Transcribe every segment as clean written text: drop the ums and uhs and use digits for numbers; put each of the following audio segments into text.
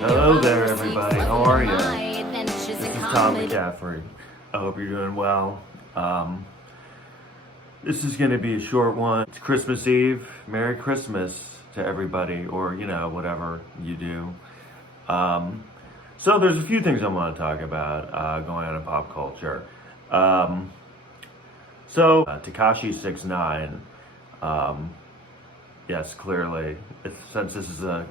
Hello there, everybody. How are you? This is Tom McCaffrey. I hope you're doing well. This is going to be a short one. It's Christmas Eve. Merry Christmas to everybody, or whatever you do. So there's a few things I want to talk about going on in pop culture. Tekashi 6ix9ine. Yes, clearly, since this is a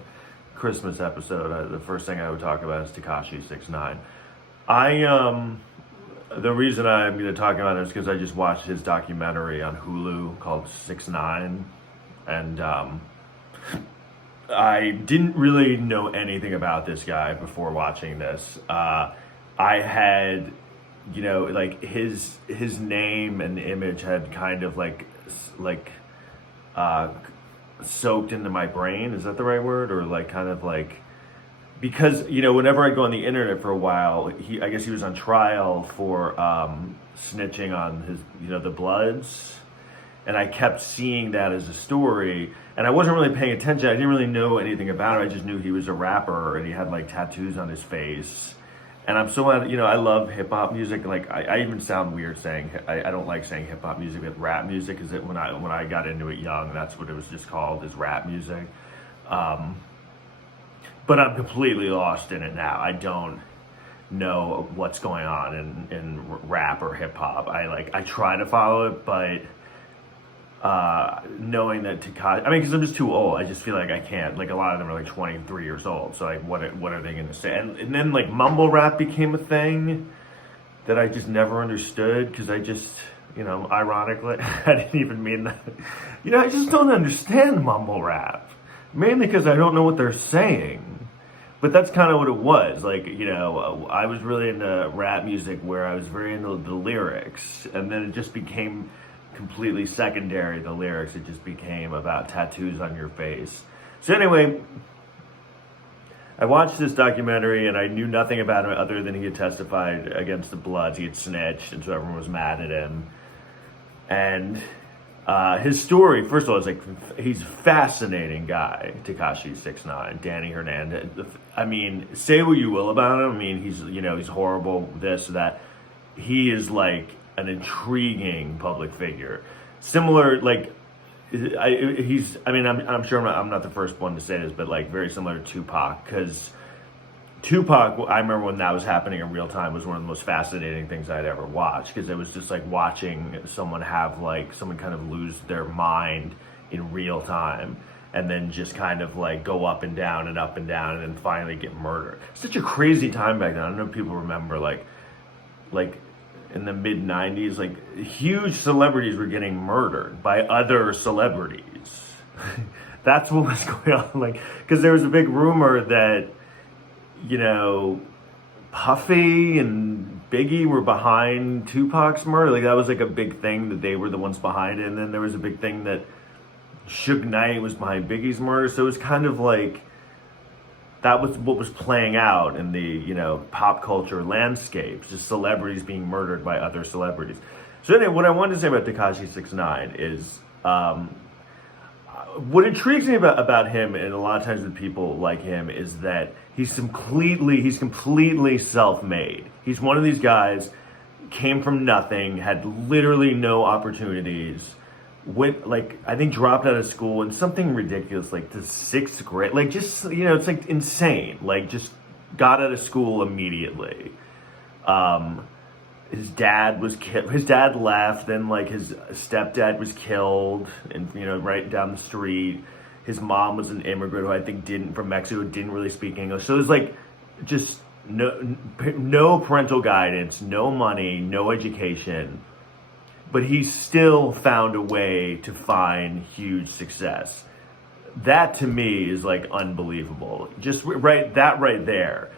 Christmas episode, the first thing I would talk about is Tekashi 6ix9ine. The reason I'm going to talk about it is because I just watched his documentary on Hulu called 6ix9ine, and I didn't really know anything about this guy before watching this. I had, his name and image had kind of soaked into my brain. Is that the right word? Or because whenever I go on the internet for a while, I guess he was on trial for snitching on his the Bloods, and I kept seeing that as a story, and I wasn't really paying attention. I didn't really know anything about it. I just knew he was a rapper and he had tattoos on his face. And I'm so, I love hip hop music. I even sound weird saying, I don't like saying hip hop music with rap music, because when I got into it young, that's what it was just called, is rap music. But I'm completely lost in it now. I don't know what's going on in rap or hip hop. I try to follow it, but knowing that Tekashi, because I'm just too old. I just feel like I can't. A lot of them are 23 years old. So what are they going to say? And then mumble rap became a thing that I just never understood, because I just, ironically, I didn't even mean that. I just don't understand mumble rap, mainly because I don't know what they're saying. But that's kind of what it was. I was really into rap music where I was very into the lyrics, and then it just became completely secondary, the lyrics. It just became about tattoos on your face. So anyway, I watched this documentary, and I knew nothing about him other than he had testified against the Bloods. He had snitched, and so everyone was mad at him. And his story, first of all, is he's a fascinating guy, Tekashi 6ix9ine, Danny Hernandez. Say what you will about him. He's horrible, this, that. He is an intriguing public figure. Similar, I'm sure I'm not the first one to say this, but very similar to Tupac, because Tupac, I remember when that was happening in real time, was one of the most fascinating things I'd ever watched, because it was just watching someone someone kind of lose their mind in real time, and then just kind of go up and down, and then finally get murdered. Such a crazy time back then. I don't know if people remember, in the mid 90s, huge celebrities were getting murdered by other celebrities. That's what was going on. Because there was a big rumor that, Puffy and Biggie were behind Tupac's murder. That was a big thing, that they were the ones behind it. And then there was a big thing that Suge Knight was behind Biggie's murder. So it was kind of that was what was playing out in the, pop culture landscapes, just celebrities being murdered by other celebrities. So anyway, what I wanted to say about Tekashi 6ix9ine is, what intrigues me about him, and a lot of times with people like him, is that he's completely self-made. He's one of these guys, came from nothing, had literally no opportunities, went I think dropped out of school in something ridiculous, the 6th grade, it's insane, just got out of school immediately. His dad was killed. His dad left, then his stepdad was killed, and right down the street. His mom was an immigrant who I think from Mexico, didn't really speak English. So it was just no parental guidance, no money, no education. But he still found a way to find huge success. That to me is unbelievable. Just right there.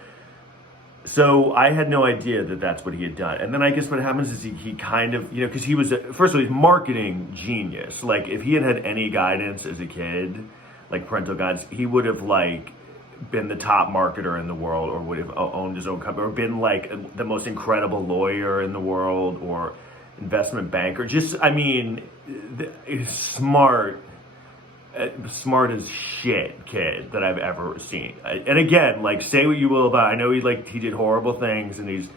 So I had no idea that that's what he had done. And then I guess what happens is he kind of, because he was, first of all, he's marketing genius. If he had any guidance as a kid, parental guidance, he would have been the top marketer in the world, or would have owned his own company, or been the most incredible lawyer in the world, or investment banker. Just, he's smart smart as shit kid that I've ever seen. And again, like, say what you will about, I know he did horrible things, and he's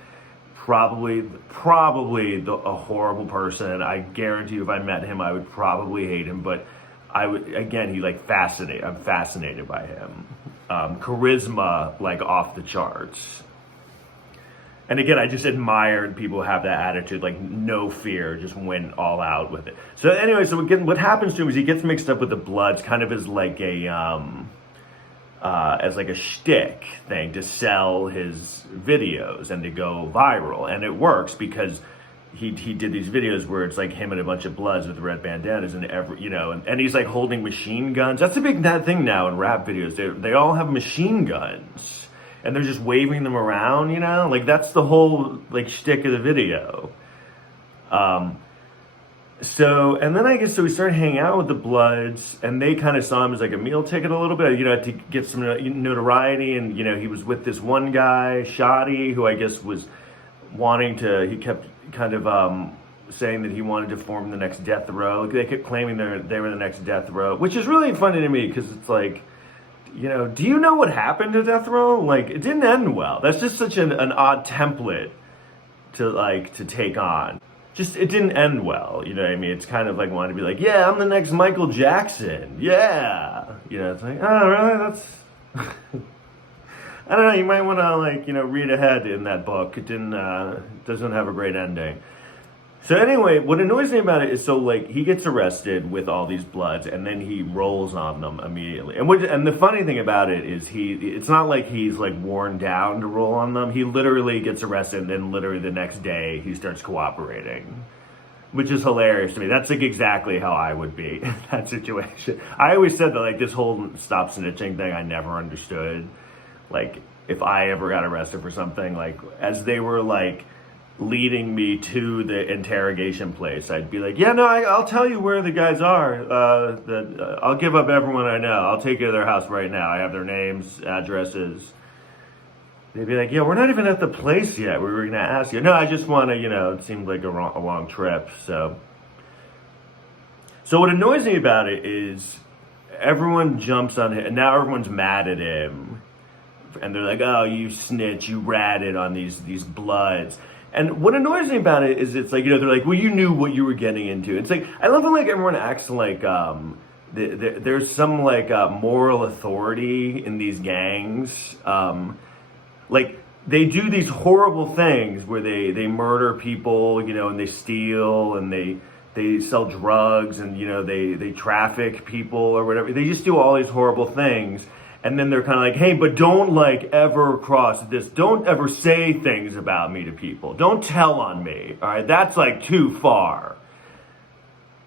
probably a horrible person. I guarantee you, if I met him, I would probably hate him. But I'm fascinated by him. Charisma, like, off the charts. And again, I just admired people who have that attitude, like no fear, just went all out with it. So anyway, what happens to him is he gets mixed up with the Bloods, kind of as like a shtick thing to sell his videos and to go viral, and it works because he did these videos where it's like him and a bunch of Bloods with red bandanas and and he's like holding machine guns. That's a big thing now in rap videos. They all have machine guns. And they're just waving them around, like that's the whole like shtick of the video. And then we started hanging out with the Bloods, and they kind of saw him as like a meal ticket a little bit, to get some notoriety. And he was with this one guy, Shoddy, who I guess was he kept kind of saying that he wanted to form the next death row. They kept claiming they were the next death row, which is really funny to me because it's like, do you know what happened to death row? Like, it didn't end well. That's just such an odd template to take on. Just, it didn't end well, you know what I mean? It's kind of like wanting to be like, yeah, I'm the next Michael Jackson. Yeah. It's like, oh, really? That's... I don't know, you might want to, read ahead in that book. It doesn't have a great ending. So anyway, what annoys me about it is, he gets arrested with all these Bloods, and then he rolls on them immediately. And the funny thing about it is it's not like he's worn down to roll on them. He literally gets arrested, and then literally the next day he starts cooperating, which is hilarious to me. That's exactly how I would be in that situation. I always said that this whole stop snitching thing I never understood. If I ever got arrested for something, as they were leading me to the interrogation place, I'd be like, yeah, no, I'll tell you where the guys are. I'll give up everyone I know. I'll take you to their house right now. I have their names, addresses. They'd be like, yeah, we're not even at the place yet. We were going to ask you. No, I just want to, it seemed like a long trip. So what annoys me about it is everyone jumps on him, and now everyone's mad at him. And they're like, oh, you snitch, you ratted on these Bloods. And what annoys me about it is it's they're like, well, you knew what you were getting into. It's I love when everyone acts like there's some moral authority in these gangs. They do these horrible things where they murder people, and they steal, and they sell drugs, and they traffic people or whatever. They just do all these horrible things. And then they're kind of like, hey, but don't ever cross this. Don't ever say things about me to people. Don't tell on me. All right, that's too far.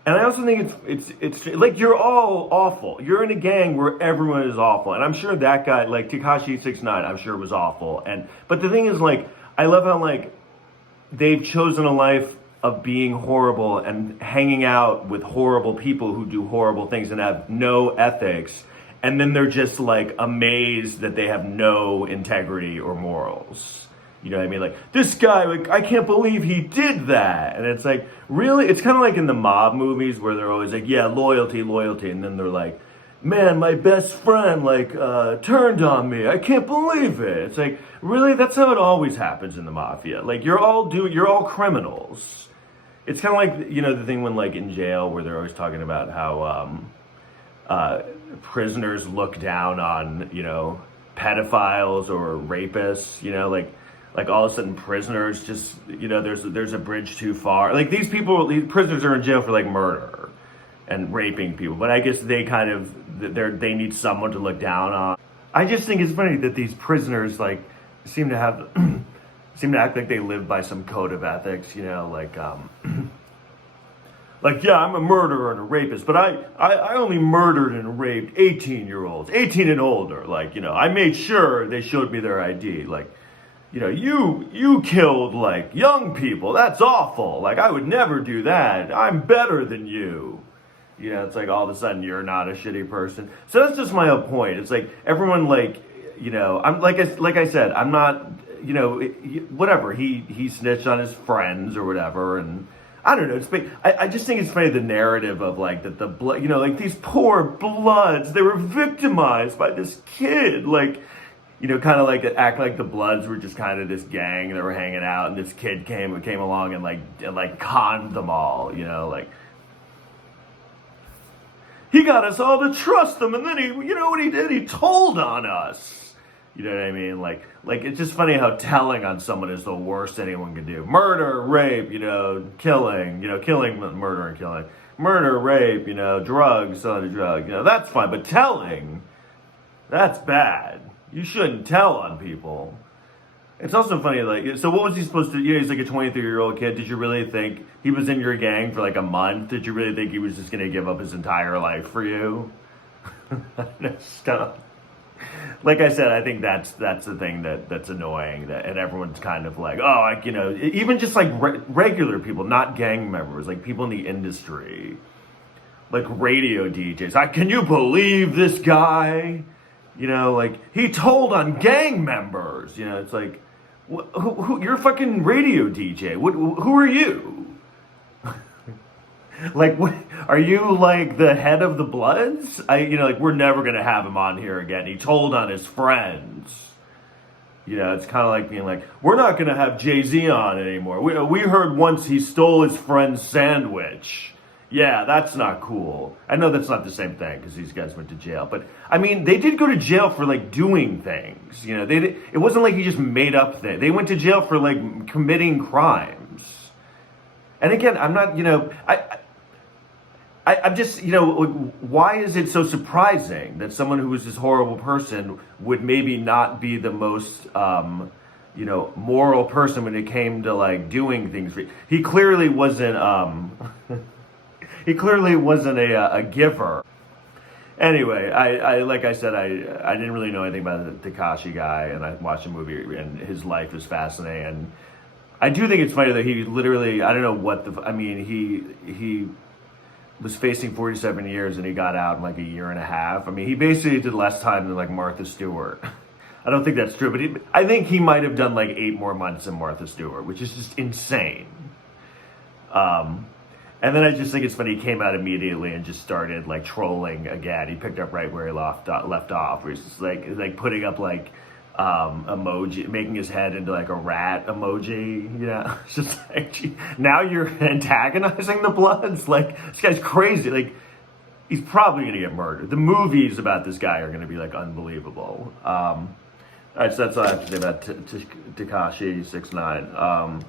And I also think it's you're all awful. You're in a gang where everyone is awful. And I'm sure that guy, Tekashi 6ix9ine, I'm sure was awful. But the thing is, I love how they've chosen a life of being horrible and hanging out with horrible people who do horrible things and have no ethics. And then they're just amazed that they have no integrity or morals. You know what I mean? This guy, I can't believe he did that. And it's really? It's kind of in the mob movies where they're always yeah, loyalty. And then they're like, man, my best friend, turned on me. I can't believe it. It's really? That's how it always happens in the mafia. You're all criminals. It's kind of the thing when in jail where they're always talking about how, prisoners look down on, pedophiles or rapists, all of a sudden prisoners just, there's a bridge too far. These prisoners are in jail for murder and raping people, but I guess they they need someone to look down on. I just think it's funny that these prisoners seem to act like they live by some code of ethics, yeah, I'm a murderer and a rapist, but I only murdered and raped 18-year-olds, 18 and older. I made sure they showed me their ID. You killed young people. That's awful. I would never do that. I'm better than you. It's all of a sudden you're not a shitty person. So that's just my whole point. It's everyone I'm like I said, I'm not, whatever. He snitched on his friends or whatever, and I don't know. I just think it's funny the narrative of like that the blood, like these poor bloods, they were victimized by this kid, like, kind of like act like the Bloods were just kind of this gang that were hanging out, and this kid came along and like conned them all, like he got us all to trust him, and then he, what he did? He told on us. You know what I mean? Like it's just funny how telling on someone is the worst anyone can do. Murder, rape, killing, murder and killing. Murder, rape, drugs, selling drugs, that's fine. But telling, that's bad. You shouldn't tell on people. It's also funny, like, so what was he supposed to, he's like a 23-year-old kid. Did you really think he was in your gang for like a month? Did you really think he was just going to give up his entire life for you? Stuff. Like I said, I think that's the thing that's annoying, and everyone's kind of like, oh, even just like regular people, not gang members, like people in the industry, like radio DJs. Can you believe this guy? Like he told on gang members. It's like, who you're a fucking radio DJ. Who are you? Like, what, are you like the head of the Bloods? Like we're never gonna have him on here again. He told on his friends. It's kind of like being like, we're not gonna have Jay-Z on anymore. We heard once he stole his friend's sandwich. Yeah, that's not cool. I know that's not the same thing because these guys went to jail, but I mean, they did go to jail for like doing things. It wasn't like he just made up things. They went to jail for like committing crimes. And again, I'm not, I'm just, why is it so surprising that someone who was this horrible person would maybe not be the most, moral person when it came to like doing things? He clearly wasn't, a giver. Anyway, I like I said, I didn't really know anything about the Tekashi guy, and I watched the movie, and his life is fascinating. And I do think it's funny that he literally, I don't know what he was facing 47 years and he got out in like a year and a half. I mean, he basically did less time than like Martha Stewart. I don't think that's true, but I think he might have done like 8 more months than Martha Stewart, which is just insane. And then I just think it's funny he came out immediately and just started like trolling again. He picked up right where he left off, where he's just like putting up like emoji, making his head into like a rat emoji. It's just like, gee, now you're antagonizing the Bloods. Like, this guy's crazy. Like, he's probably gonna get murdered. The movies about this guy are gonna be like unbelievable. All right, so that's all I have to say about Tekashi 6ix9ine.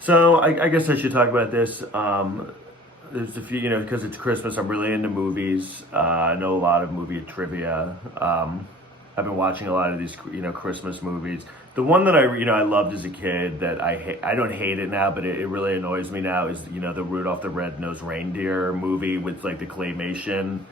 So I guess I should talk about this. There's a few, because it's Christmas, I'm really into movies. I know a lot of movie trivia. I've been watching a lot of these, Christmas movies. The one that I loved as a kid that I don't hate it now, but it really annoys me now is, the Rudolph the Red-Nosed Reindeer movie with like the claymation.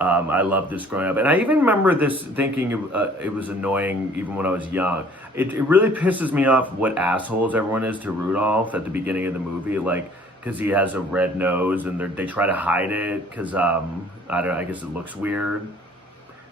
I loved this growing up. And I even remember this thinking it was annoying even when I was young. It really pisses me off what assholes everyone is to Rudolph at the beginning of the movie, like, because he has a red nose and they try to hide it because, I guess it looks weird.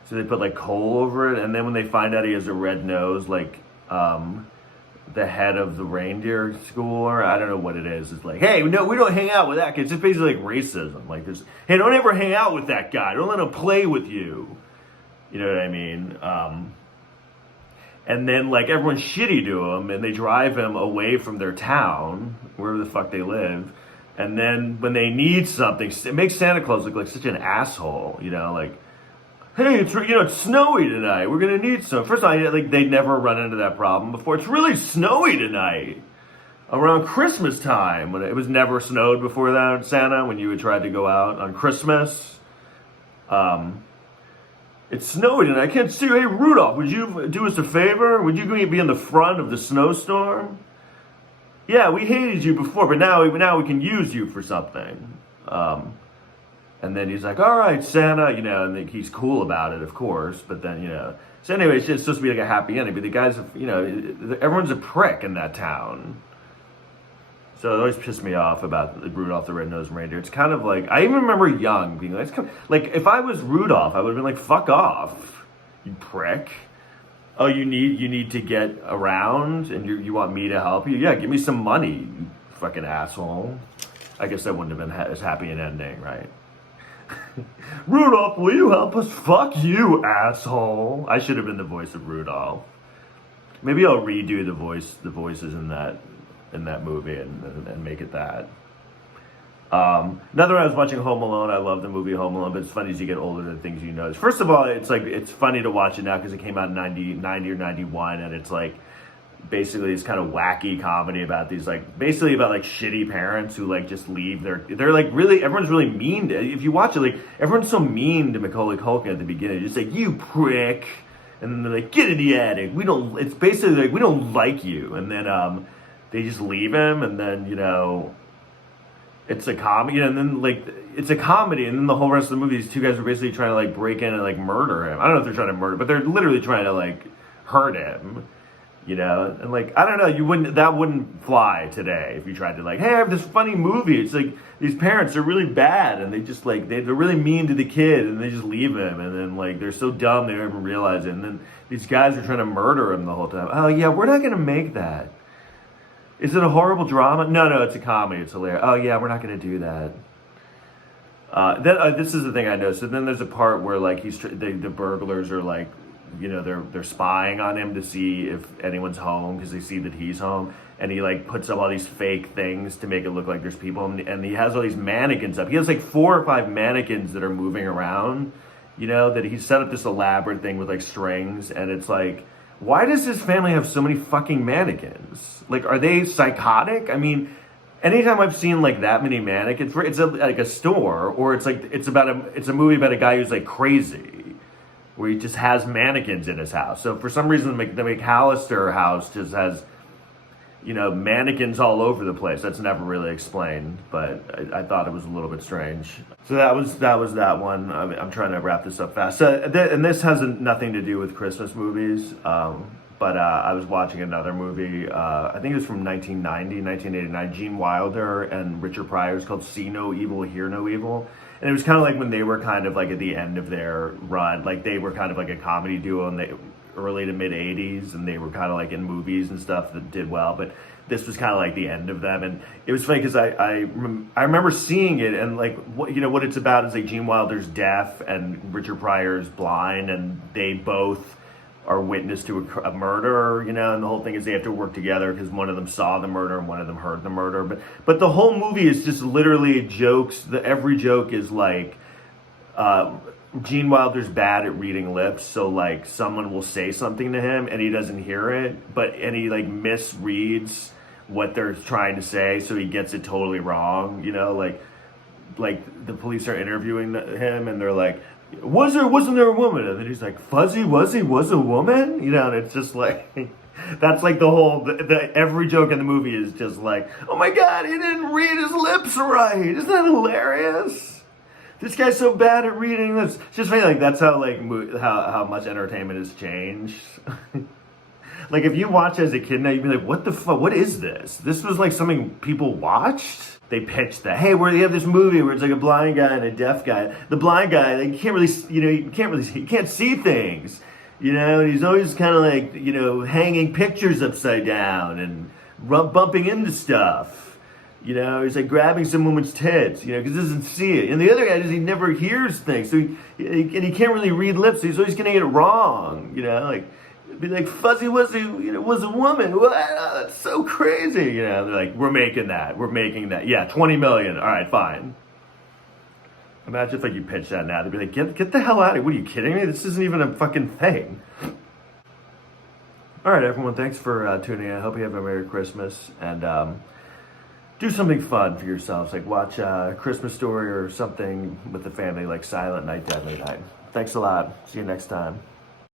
So they put like coal over it, and then when they find out he has a red nose, like the head of the reindeer school, or I don't know what it is, it's like, hey, no, we don't hang out with that kid. It's just basically like racism. Like this, hey, don't ever hang out with that guy. Don't let him play with you. You know what I mean? And then like everyone's shitty to him, and they drive him away from their town, wherever the fuck they live. And then when they need something, it makes Santa Claus look like such an asshole. Like, hey, it's snowy tonight. We're gonna need some. First of all, like they never run into that problem before. It's really snowy tonight around Christmas time, when it was never snowed before that. Santa, when you had tried to go out on Christmas, it's snowy tonight. I can't see you. Hey, Rudolph, would you do us a favor? Would you be in the front of the snowstorm? Yeah, we hated you before, but now we can use you for something. And then he's like, all right, Santa, and he's cool about it, of course. But then, so anyway, it's supposed to be like a happy ending. But the guys, everyone's a prick in that town. So it always pissed me off about Rudolph the Red-Nosed Reindeer. It's kind of like, I even remember young being like, it's kind of, like, if I was Rudolph, I would have been like, fuck off, you prick. Oh, you need to get around and you want me to help you? Yeah, give me some money, you fucking asshole. I guess that wouldn't have been as happy an ending, right? Rudolph, will you help us? Fuck you, asshole. I should have been the voice of Rudolph. Maybe I'll redo the voices in that movie and make it that. Another, I was watching Home Alone. I love the movie Home Alone, but it's funny as you get older, the things you notice. First of all, it's funny to watch it now because it came out in 90 or 91, and it's like basically this kind of wacky comedy about these basically about shitty parents who just leave they're really, everyone's really mean if you watch it, everyone's so mean to Macaulay Culkin at the beginning, just you prick, and then they're get in the attic, it's basically we don't like you, and then they just leave him, and then it's a comedy, and then it's a comedy, and then the whole rest of the movie, these two guys are basically trying to break in and murder him. I don't know if they're trying to murder, but they're literally trying to hurt him. And I don't know, that wouldn't fly today if you tried to hey, I have this funny movie. It's these parents are really bad, and they just they're really mean to the kid, and they just leave him, and then they're so dumb they don't even realize it, and then these guys are trying to murder him the whole time. Oh yeah, we're not gonna make that. Is it a horrible drama? No, it's a comedy. It's hilarious. Oh yeah, we're not gonna do that. This is the thing I noticed. So then there's a part where the burglars are they're spying on him to see if anyone's home because they see that he's home, and he puts up all these fake things to make it look like there's people, and he has all these mannequins up. He has 4 or 5 mannequins that are moving around, that he set up this elaborate thing with strings, and it's why does his family have so many fucking mannequins? Are they psychotic? I mean, anytime I've seen that many mannequins, it's a store, or it's a movie about a guy who's crazy, where he just has mannequins in his house. So for some reason, the McAllister house just has, mannequins all over the place. That's never really explained, but I thought it was a little bit strange. So that was that one. I'm trying to wrap this up fast. So, and this has nothing to do with Christmas movies, but I was watching another movie, I think it was from 1989, Gene Wilder and Richard Pryor. It's called See No Evil, Hear No Evil. And it was kind of when they were kind of at the end of their run, they were kind of a comedy duo in the early to mid 80s, and they were kind of in movies and stuff that did well, but this was kind of the end of them. And it was funny because I remember seeing it, and what it's about is Gene Wilder's deaf and Richard Pryor's blind, and they both are witness to a murder, and the whole thing is they have to work together because one of them saw the murder and one of them heard the murder. But the whole movie is just literally jokes. Every joke is Gene Wilder's bad at reading lips, so someone will say something to him and he doesn't hear it, and he misreads what they're trying to say, so he gets it totally wrong. The police are interviewing him, and they're wasn't there a woman? And then he's Fuzzy Wuzzy was a woman? And it's just that's the whole, every joke in the movie is just oh my God, he didn't read his lips right. Isn't that hilarious? This guy's so bad at reading lips. It's just funny, that's how how much entertainment has changed. If you watch as a kid now, you'd be what the fuck, what is this? This was something people watched? They pitched that, hey, we have this movie where it's a blind guy and a deaf guy. The blind guy, he can't really, he can't see things, and he's always kind of hanging pictures upside down and bumping into stuff. He's grabbing some woman's tits, because he doesn't see it. And the other guy he never hears things, so he can't really read lips, so he's always gonna get it wrong, be Fuzzy Wuzzy, was a woman. What? Oh, that's so crazy. They're we're making that. Yeah, 20 million. All right, fine. Imagine if you pitch that now. They'd be get the hell out of here. What, are you kidding me? This isn't even a fucking thing. All right, everyone. Thanks for tuning in. I hope you have a Merry Christmas, and do something fun for yourselves. Watch a Christmas Story or something with the family, Silent Night, Deadly Night. Thanks a lot. See you next time.